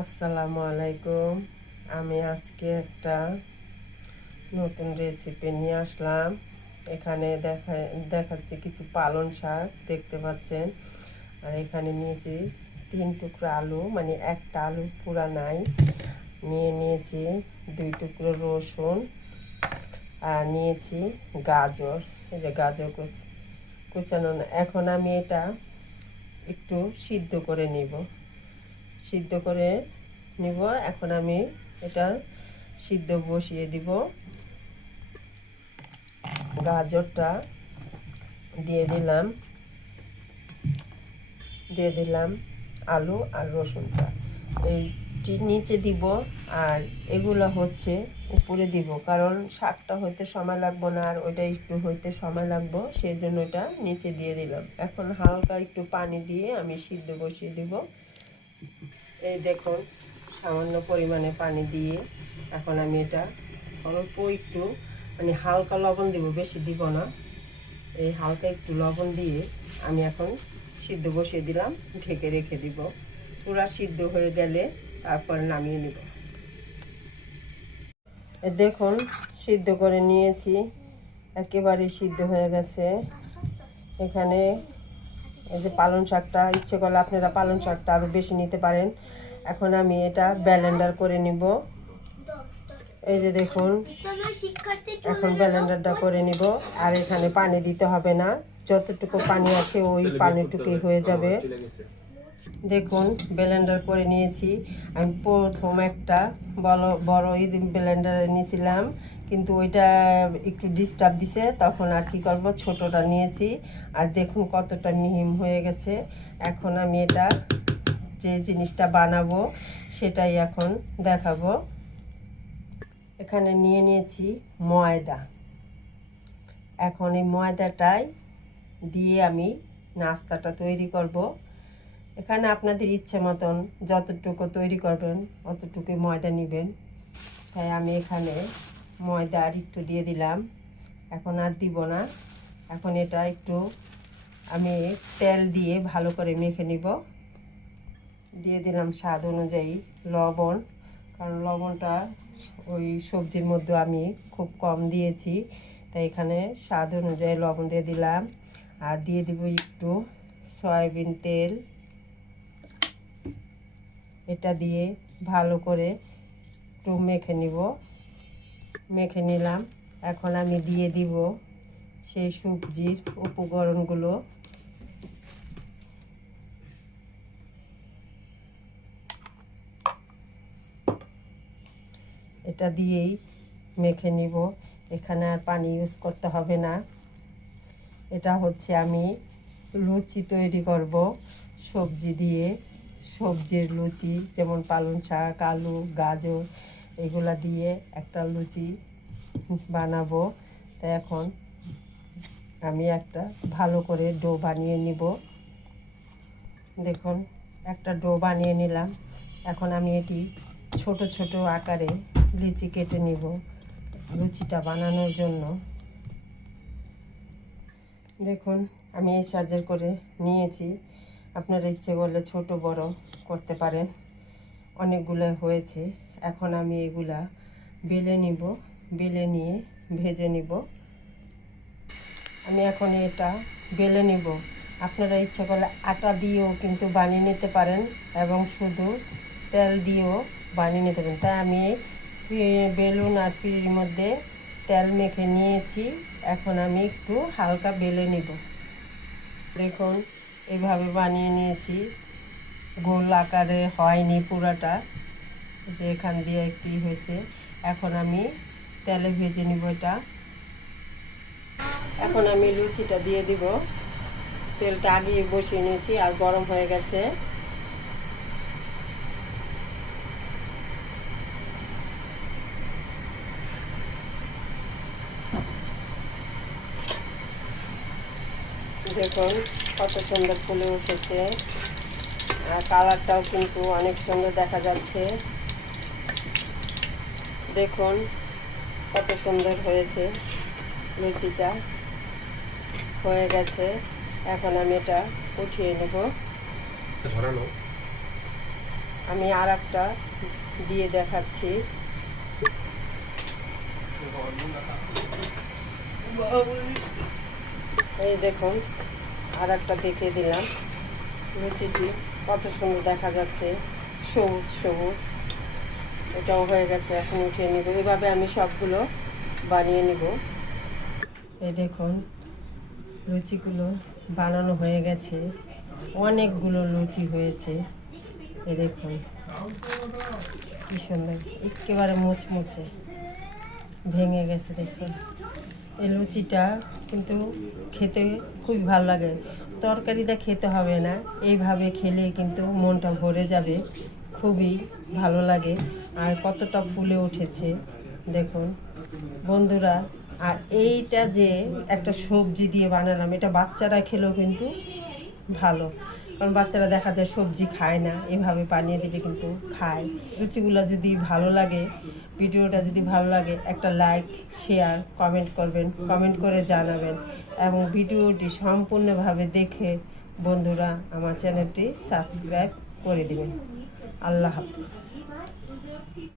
আসসালামু আলাইকুম। আমি আজকে একটা নতুন রেসিপি নিয়ে আসলাম। এখানে দেখাচ্ছি কিছু পালং শাক দেখতে পাচ্ছেন। আর এখানে নিয়েছি 3 টুকরো আলু, মানে একটা আলু পুরা নাই। নিয়েছি 2 টুকরো রসুন, আর নিয়েছি গাজর। এই যে গাজর কুচানো না। এখন আমি এটা একটু সিদ্ধ করে নিব। এখন আমি এটা সিদ্ধ বসিয়ে দিব। গাজরটা দিয়ে দিলাম আলু আর রসুনটা এইটি নিচে দিব, আর এগুলো হচ্ছে উপরে দিব, কারণ শাকটা হইতে সময় লাগবে না আর ওইটা একটু হইতে সময় লাগবে, সেই জন্য এটা নিচে দিয়ে দিলাম। এখন হালকা একটু পানি দিয়ে আমি সিদ্ধ বসিয়ে দিব। এই দেখুন, সামান্য পরিমাণে পানি দিয়ে এখন আমি এটা অল্প একটু, মানে হালকা লবণ দিব, বেশি দিব না। এই হালকা একটু লবণ দিয়ে আমি এখন সিদ্ধ বসিয়ে দিলাম, ঢেকে রেখে দিব। পুরা সিদ্ধ হয়ে গেলে তারপরে নামিয়ে নিব। দেখুন, সিদ্ধ করে নিয়েছি, একেবারে সিদ্ধ হয়ে গেছে। এখানে এই যে পালং শাকটা, ইচ্ছে করলে আপনারা পালং শাকটা আরও বেশি নিতে পারেন। এখন আমি এটা ব্লেন্ডার করে নিব। এই যে দেখুন, এখন ব্লেন্ডারটা করে নিব। আর এখানে পানি দিতে হবে না, যতটুকু পানি আছে ওই পানিটুকুই হয়ে যাবে। দেখুন, ব্লেন্ডার করে নিয়েছি। আমি প্রথম একটা বড় ব্লেন্ডারে নিয়েছিলাম, কিন্তু ওইটা একটু ডিস্টার্ব দিছে, তখন আর কি করব, ছোটটা নিয়েছি। আর দেখুন কতটা মিহিম হয়ে গেছে। এখন আমি এটা যে জিনিসটা বানাবো সেটাই এখন দেখাবো। এখানে নিয়েছি ময়দা। এখন এই ময়দাটাই দিয়ে আমি নাস্তাটা তৈরি করব। এখানে আপনাদের ইচ্ছে মতন যতটুকু তৈরি করবেন অতটুকু ময়দা নেবেন। তাই আমি এখানে ময়দা আর একটু দিয়ে দিলাম, এখন আর দিব না। এখন এটা একটু আমি তেল দিয়ে ভালো করে মেখে নিব। দিয়ে দিলাম স্বাদ অনুযায়ী লবণ, কারণ লবণটা ওই সবজির মধ্যে আমি খুব কম দিয়েছি, তাই এখানে স্বাদ অনুযায়ী লবণ দিয়ে দিলাম। আর দিয়ে দিব একটু সয়াবিন তেল। এটা দিয়ে ভালো করে একটু মেখে নিলাম। এখন আমি দিয়ে দিব সেই সবজির উপকরণগুলো। এটা দিয়েই মেখে নিব, এখানে আর পানি ইউজ করতে হবে না। এটা হচ্ছে আমি লুচি তৈরি করব সবজি দিয়ে, সবজির লুচি, যেমন পালং শাক, আলু, গাজর, এগুলা দিয়ে একটা লুচি বানাবো। তাই এখন আমি একটা ভালো করে ডো বানিয়ে নিব। দেখুন, একটা ডো বানিয়ে নিলাম। এখন আমি এটি ছোট ছোট আকারে লিচি কেটে নিব লুচিটা বানানোর জন্য। দেখুন, আমি এই সাইজের করে নিয়েছি, আপনারা ইচ্ছে করলে ছোট বড় করতে পারেন। অনেকগুলো হয়েছে। এখন আমি এগুলা বেলে নিয়ে ভেজে নিব। আমি এখন এটা বেলে নিব। আপনারা ইচ্ছা করলে আটা দিয়েও কিন্তু বানিয়ে নিতে পারেন, এবং শুধু তেল দিয়েও বানিয়ে নিতে পারেন। তাই আমি বেলুন আর পিঁড়ির মধ্যে তেল মেখে নিয়েছি। এখন আমি একটু হালকা বেলে নিব। দেখুন, এইভাবে বানিয়ে নিয়েছি। গোল আকারে হয়নি পুরাটা, যে এখান দিয়ে একটু হয়েছে। এখন আমি তেলে ভেজে নিব এটা। এখন আমি লুচিটা দিয়ে দিব। তেলটা আগে বসিয়ে নিয়েছি আর গরম হয়ে গেছে। দেখুন কত সুন্দর ফুলে উঠেছে, আর কালারটাও কিন্তু অনেক সুন্দর দেখা যাচ্ছে। দেখুন কত সুন্দর হয়েছে, লুচিটা হয়ে গেছে। এখন আমি এটা উঠিয়ে নেব। আমি আর একটা দিয়ে দেখাচ্ছি। এই দেখুন, আর একটা দেখিয়ে দিলাম। লুচিটি কত সুন্দর দেখা যাচ্ছে, সবুজ সবুজ। এটাও হয়ে গেছে, এখন উঠিয়ে নেব। এভাবে আমি সবগুলো বানিয়ে নেব। এই দেখুন, লুচিগুলো বানানো হয়ে গেছে, অনেকগুলো লুচি হয়েছে। এই দেখুন কি সুন্দর, একেবারে মুচমুচে ভেঙে গেছে। দেখুন, এই লুচিটা কিন্তু খেতে খুবই ভালো লাগে। তরকারিটা খেতে হবে না, এইভাবে খেলে কিন্তু মনটা ভরে যাবে, খুবই ভালো লাগে। আর কতটা ফুলে উঠেছে দেখুন বন্ধুরা। আর এইটা যে একটা সবজি দিয়ে বানালাম, এটা বাচ্চারা খেলেও কিন্তু ভালো, কারণ বাচ্চারা দেখা যায় সবজি খায় না, এভাবে বানিয়ে দিলে কিন্তু খায়। লুচিগুলো যদি ভালো লাগে, ভিডিওটা যদি ভালো লাগে, একটা লাইক, শেয়ার, কমেন্ট করবেন, কমেন্ট করে জানাবেন। এবং ভিডিওটি সম্পূর্ণভাবে দেখে বন্ধুরা আমার চ্যানেলটি সাবস্ক্রাইব করে দিবেন। আল্লাহ হাফিজ।